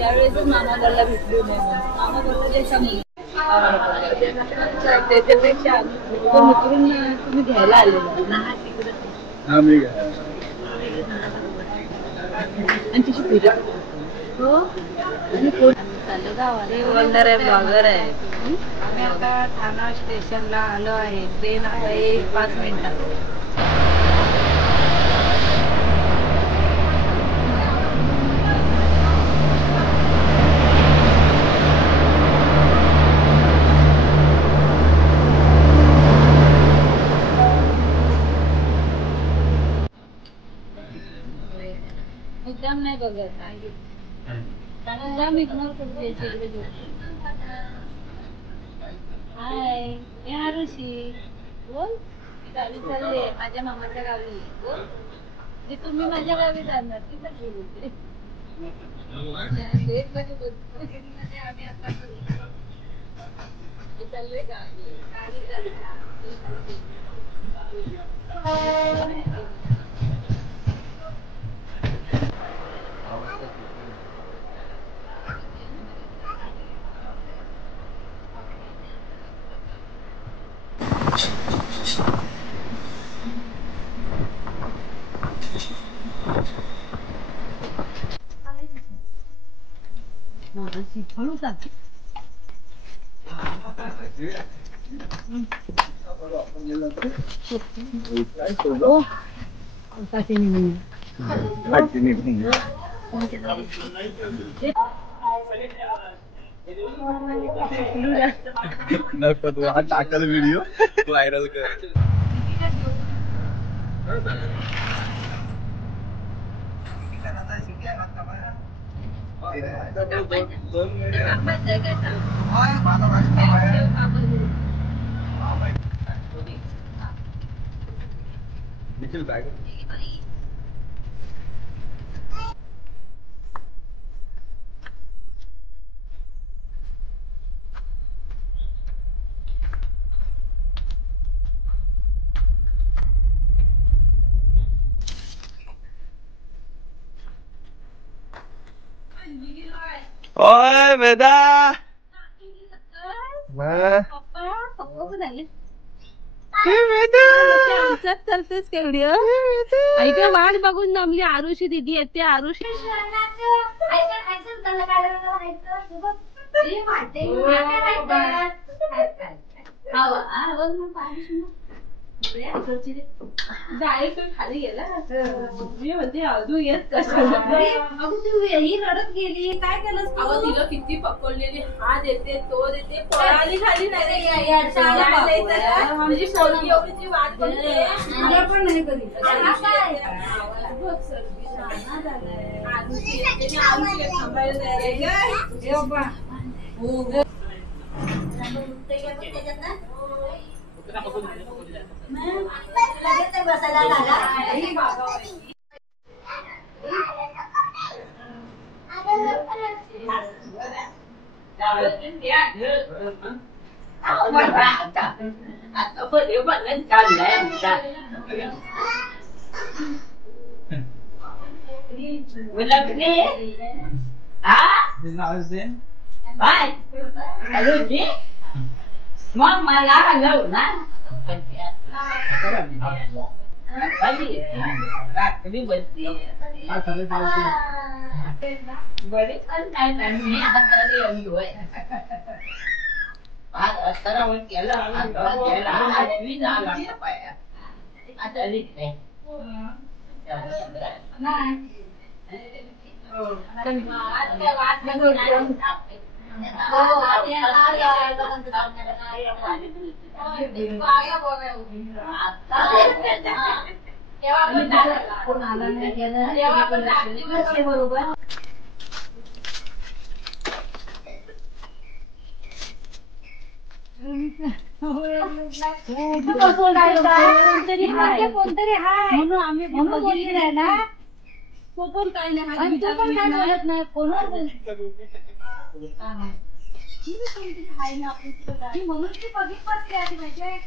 त्यावेळेसच मामा बोलला भेटली नाही म्हणून. मामा बोलला त्याच्यामुळे त्याच्यापेक्षा मित्रून तुम्ही घ्यायला आलेला आणि तिची पूजा हो आणि कोण चाललं गावाला बोलणार आहे ब्लॉगर आहे. आम्ही आता ठाणा स्टेशनला आलो आहे. ट्रेन आता 5 मिनिटात. मुद्दाम नाही बघत मुद्दाम इग्नोर करते. हाय हे आरुषी बोल गावी चालले माझ्या मामाच्या गावी बोल जे तुम्ही माझ्या गावी जाणार ती तर बोलते आम्ही आता चाललोय गावी. हळू सांग. नको तू हा टाकल व्हिडिओ व्हायरल कर. निखिल बॅग ओय वेदा चालतेच केवढी ऐका वाट बघून जमली. आरुषी दिदी येते. आरुषी खाली गेला मी म्हणते अजून येत कसं तू ही रडत गेली काय केलं. तिला किती पकडलेली हा देते तो देते पळाली खाली नाही म्हणजे सोडली एवढी ती वाट बघते पण नाही कधी बसायला मग मला हलव ना बरी बरोबर कोणतरी हाय म्हणून आम्ही बघितलं ना. तो पण काय नाही तो पण काय बोलत नाही कोणावर म्हणून ती बघितली आधी म्हणजे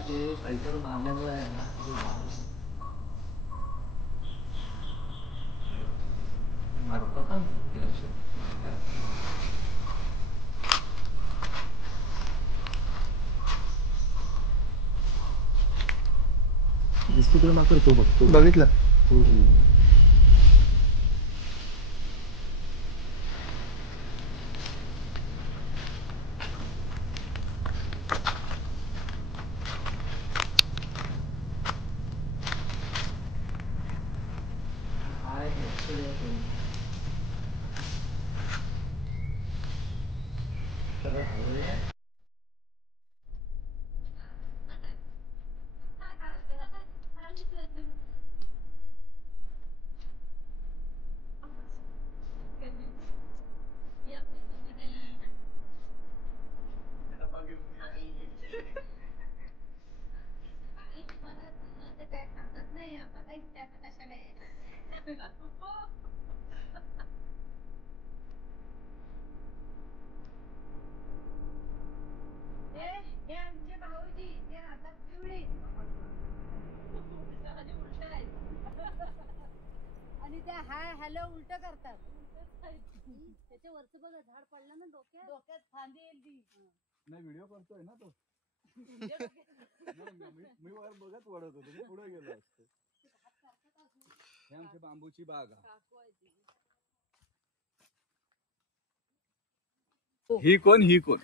ते काहीतरी मारल्यामुळे आहे ना मारतो का बिस्किट माकर तो बघतो बघितलं आणि त्या हाय हॅलो उलट करतात त्याच्या वरच बघा झाड पडलं ना डोक्यात फांदी येईल ती नाही व्हिडिओ करतोय ना तो मी वर बघत वडत होतो मी पुढे गेलो असतो हे आमची बांबूची बाग ही कोण ही कोण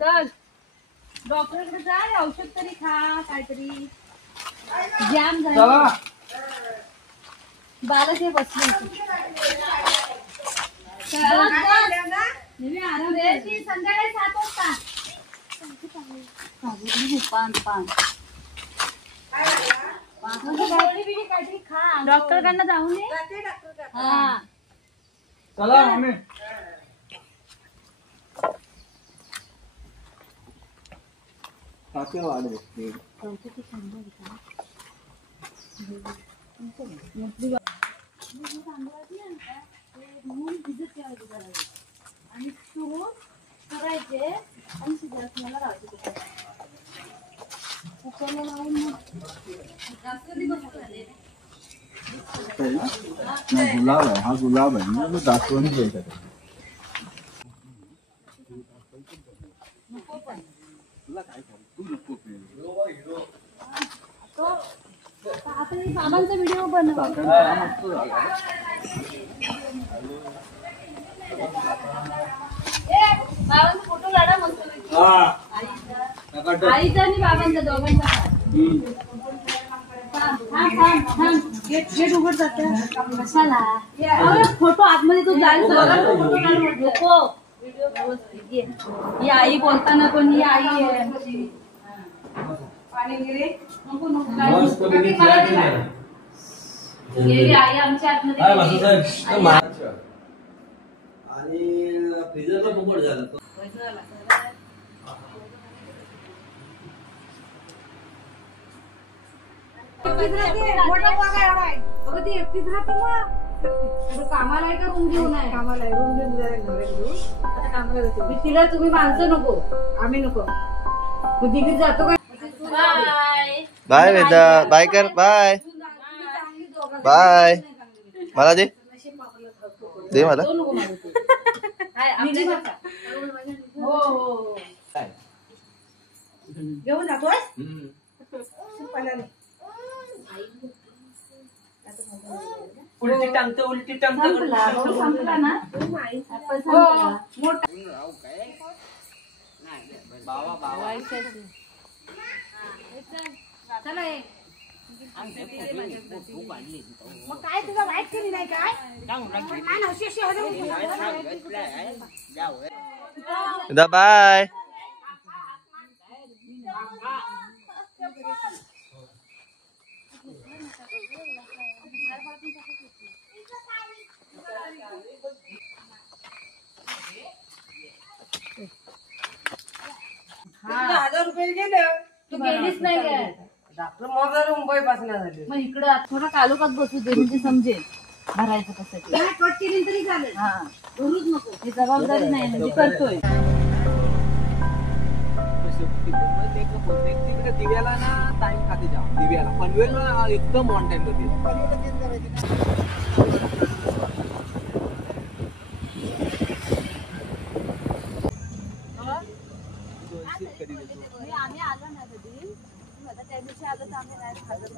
चल डॉक्टरकडे जा औषध तरी खा काहीतरी जाम झाला बालच हे बसले संध्याकाळी 7 वाजता पान पान काहीतरी खा डॉक्टरकडनं जाऊन ये हा चला मम्मी काके वाढ बघते आणि तू करायचे आणि शिजायला लावायचे कुकरला लावून गुलाब आहे हा गुलाब आहे ना दाखवून घ्यायचा तुला काय तू नको आता बाबांचा व्हिडिओ बनव बाबांचा फोटो काढा मस्त आईचा आणि बाबांचा दोघांचा गेट उघड जाते कशाला फोटो आतमध्ये तो जायचं ही आई बोलताना पण ही आई आहे पाणी वगैरे नको नको गेली आई आमच्या आतमध्ये आणि फ्रीजरला फुकट झालं एकटीच राहते मग कामाला आहे का रूम घेऊन आहे कामाला आहे रूम घेऊन आता कामाला जाते तिला तुम्ही माणसं नको आम्ही नको दिल्लीत जातो का बाय बाय वेदा बाय कर बाय बाय मला दे दे मला घेऊन जातोय उलटी टांगतो उलटी टांगतो संपला ना चला मग काय तुझा वाईट केली नाही काय बाय काहीच नाही काय डॉक्टर मग मुंबई पासून झाले. मग इकडं थोडा कालोखात बसू दे म्हणजे समजेल भरायचं कसं ते. कट केली तरी चालेल. हा भरूच नको ही जबाबदारी नाही म्हणजे करतोय. तिकडे दिव्याला ना टाइम खाते जाम दिव्याला पनवेलला एकदम ऑन टाइम करते. आम्ही आलो ना कधी आता त्या दिवशी आलो तर आम्ही नाही खाल्लं.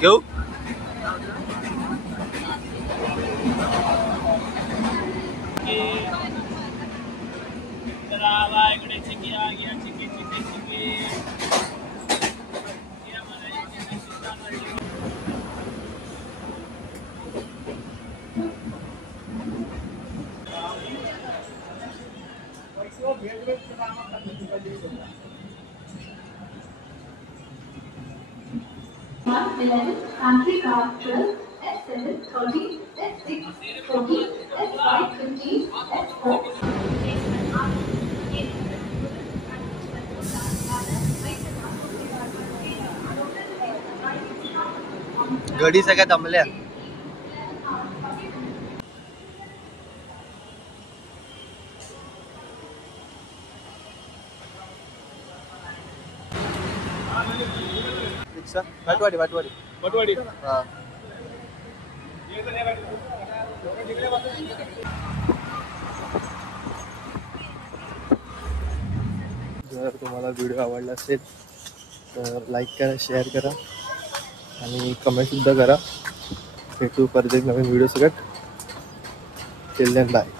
घेऊ गडी सगळ्या दमल्या. वाटवाडी हा जर तुम्हाला व्हिडिओ आवडला असेल तर लाईक करा, शेअर करा आणि कमेंट सुद्धा करा. भेटू परत एक नवीन व्हिडिओ सगळ्यात. Till then bye.